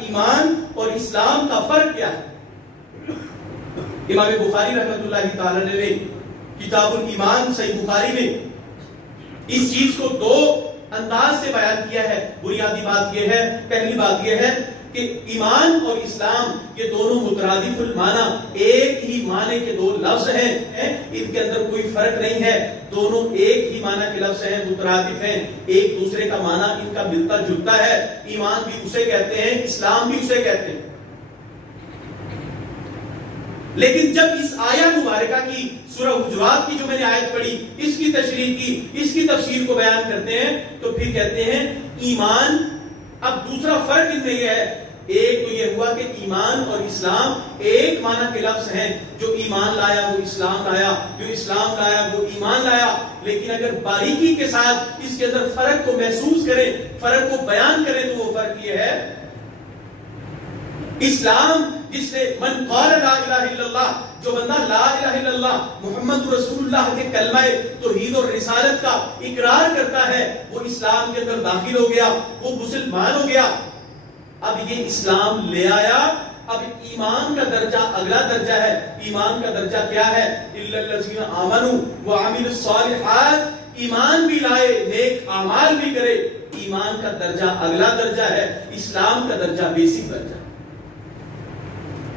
ایمان اور اسلام کا فرق کیا ہے؟ امام بخاری رحمۃ اللہ تعالی نے کتاب الایمان صحیح بخاری میں اس چیز کو دو انداز سے بیان کیا ہے. بنیادی بات یہ ہے، پہلی بات یہ ہے کہ ایمان اور اسلام یہ دونوں مترادف المعنی، ایک ہی معنی کے دو لفظ ہیں، ان کے اندر کوئی فرق نہیں ہے، دونوں ایک ہی معنی کے لفظ ہیں، مترادف ہیں، ایک دوسرے کا معنی ان کا ملتا جلتا ہے. ایمان بھی اسے کہتے ہیں، اسلام بھی اسے کہتے ہیں. لیکن جب اس آیت مبارکہ کی سورہ حجرات کی جو میں نے آیت پڑھی، اس کی تشریح کی، اس کی تفسیر کو بیان کرتے ہیں تو پھر کہتے ہیں ایمان. اب دوسرا فرق ان میں یہ ہے، ایک تو یہ ہوا کہ ایمان اور اسلام ایک معنی کے لفظ ہیں، جو ایمان لایا وہ اسلام لایا، جو اسلام لایا وہ ایمان لایا. لیکن اگر باریکی کے ساتھ اس کے اندر فرق کو محسوس کریں، فرق کو بیان کریں تو وہ فرق یہ ہے، اسلام جس نے من قال لا الہ الا اللہ، جو بندہ لا الہ الا اللہ محمد رسول اللہ کے کلمہ توحید اور رسالت کا اقرار کرتا ہے، وہ اسلام کے اندر داخل ہو گیا، وہ مسلمان ہو گیا. اب یہ اسلام لے آیا، اب ایمان کا درجہ اگلا درجہ ہے. ایمان کا درجہ کیا ہے؟ الا الذین آمنوا وعملوا الصالحات، ایمان بھی لائے، نیک اعمال بھی کرے. ایمان کا درجہ اگلا درجہ ہے، اسلام کا درجہ بیسک درجہ.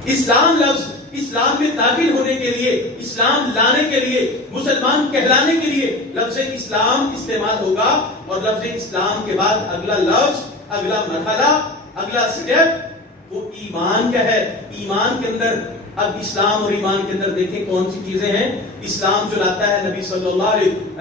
اسلام لفظ اسلام میں داخل ہونے کے لیے، اسلام لانے کے لیے، مسلمان کہلانے کے لیے لفظ اسلام استعمال ہوگا، اور لفظ اسلام کے بعد اگلا لفظ، اگلا مرحلہ، اگلا سٹیپ وہ ایمان کا ہے. ایمان کے اندر اب اسلام اور ایمان کے اندر دیکھیں کون سی چیزیں ہیں. اسلام جو لاتا ہے، نبی صلی اللہ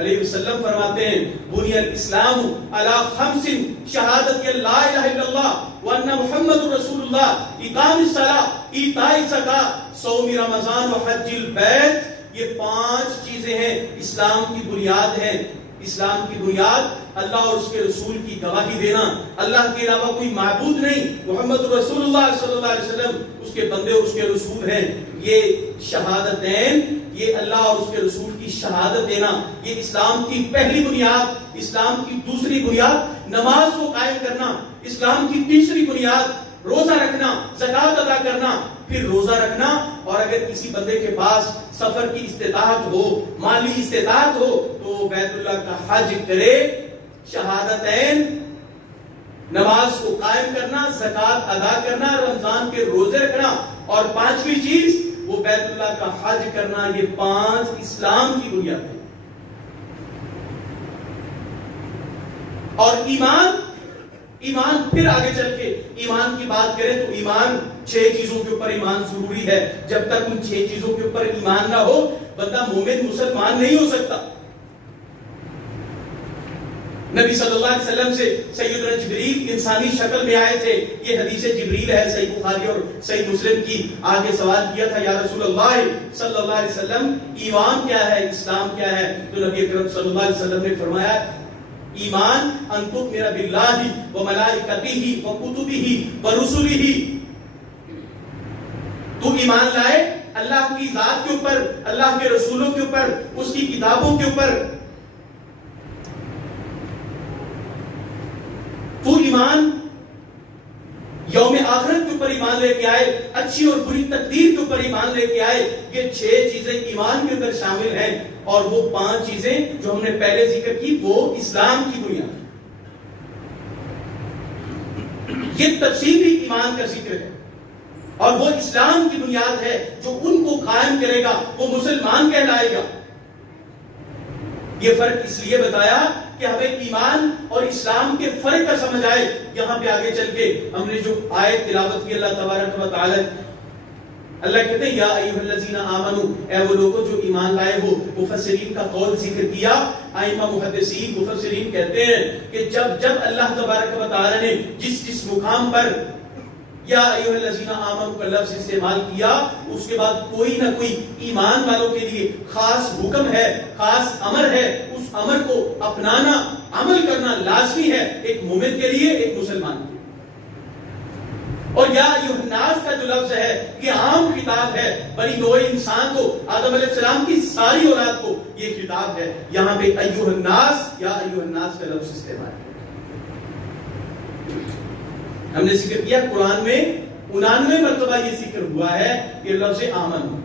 علیہ وسلم فرماتے ہیں بنی الاسلام علی خمس، شہادت لا الہ الا اللہ وان محمد رسول اللہ، اقام الصلاۃ، ایتاء الزکاۃ، صوم رمضان و حج البیت. یہ 5 چیزیں ہیں، اسلام کی بنیاد ہیں. اسلام کی بنیاد اللہ اور اس کے رسول کی گواہی دینا، اللہ کے علاوہ کوئی معبود نہیں، محمد رسول اللہ صلی اللہ علیہ وسلم اس کے بندے اور اس کے رسول ہیں. یہ شہادتین، یہ اللہ اور اس کے رسول کی شہادت دینا، یہ اسلام کی پہلی بنیاد. اسلام کی دوسری بنیاد نماز کو قائم کرنا. اسلام کی تیسری بنیاد روزہ رکھنا، زکوٰۃ ادا کرنا. پھر روزہ رکھنا، اور اگر کسی بندے کے پاس سفر کی استطاعت ہو، مالی استطاعت ہو، تو بیت اللہ کا حج کرے. شہادتین، نماز کو قائم کرنا، زکوٰۃ ادا کرنا، رمضان کے روزے رکھنا، اور 5ویں چیز وہ بیت اللہ کا حج کرنا. یہ 5 اسلام کی بنیاد ہے. اور ایمان پھر آگے چل کے ایمان کی بات کریں تو ایمان 6 چیزوں کے اوپر ایمان ضروری ہے. جب تک ان 6 چیزوں کے اوپر ایمان نہ ہو بندہ مومن مسلمان نہیں ہو سکتا. نبی صلی اللہ علیہ وسلم سے سیدنا جبریل انسانی شکل میں آئے تھے. یہ حدیث جبریل ہے، صحیح بخاری اور صحیح مسلم کی. آگے سوال کیا تھا، یا رسول اللہ صلی اللہ علیہ وسلم ایمان کیا ہے، اسلام کیا ہے؟ تو نبی اکرم صلی اللہ علیہ وسلم نے فرمایا ایمان ان تؤمن باللہ وملائکتہ وکتبہ ورسلہ. تو ایمان لائے اللہ کی ذات کے اوپر، اللہ کے رسولوں کے اوپر، اس کی کتابوں کے اوپر. تو ایمان یوم آخرت کے اوپر ایمان لے کے آئے، اچھی اور بری تقدیر کے اوپر ایمان لے کے آئے. یہ 6 چیزیں ایمان کے اندر شامل ہیں، اور وہ 5 چیزیں جو ہم نے پہلے ذکر کی وہ اسلام کی بنیاد. یہ تفصیلی ایمان کا ذکر ہے، اور وہ اسلام کی بنیاد ہے. جو ان کو قائم کرے گا وہ مسلمان کہلائے گا. یہ فرق اس لیے بتایا کہ ہمیں ایمان اور اسلام کے فرق کا سمجھ آئے. یہاں پہ آگے چل کے ہم نے جو آیت تلاوت کی اللہ تبارک و تعالی، اللہ کہتے ہیں یا ایھا الذین آمنو، اے وہ لوگوں جو ایمان لائے ہو. مفسرین کا قول ذکر کیا، ائمہ محدثین مفسرین کہتے ہیں کہ جب اللہ تبارک و تعالی نے جس مقام پر یا ایھا الذین آمنو کا لفظ استعمال کیا، اس کے بعد کوئی نہ کوئی ایمان والوں کے لیے خاص حکم ہے، خاص امر ہے. اس امر کو اپنانا، عمل کرنا لازمی ہے ایک مومن کے لیے، ایک مسلمان کے لیے. اور یا ایھا الناس کا جو لفظ ہے یہ عام خطاب ہے، بنی نوع انسان کو، آدم علیہ السلام کی ساری اولاد کو یہ خطاب ہے. یہاں پہ ایھا الناس، یا ایھا الناس کا لفظ استعمال ہے. ہم نے ذکر کیا قرآن میں 99 مرتبہ یہ ذکر ہوا ہے کہ لفظ آمن ہو.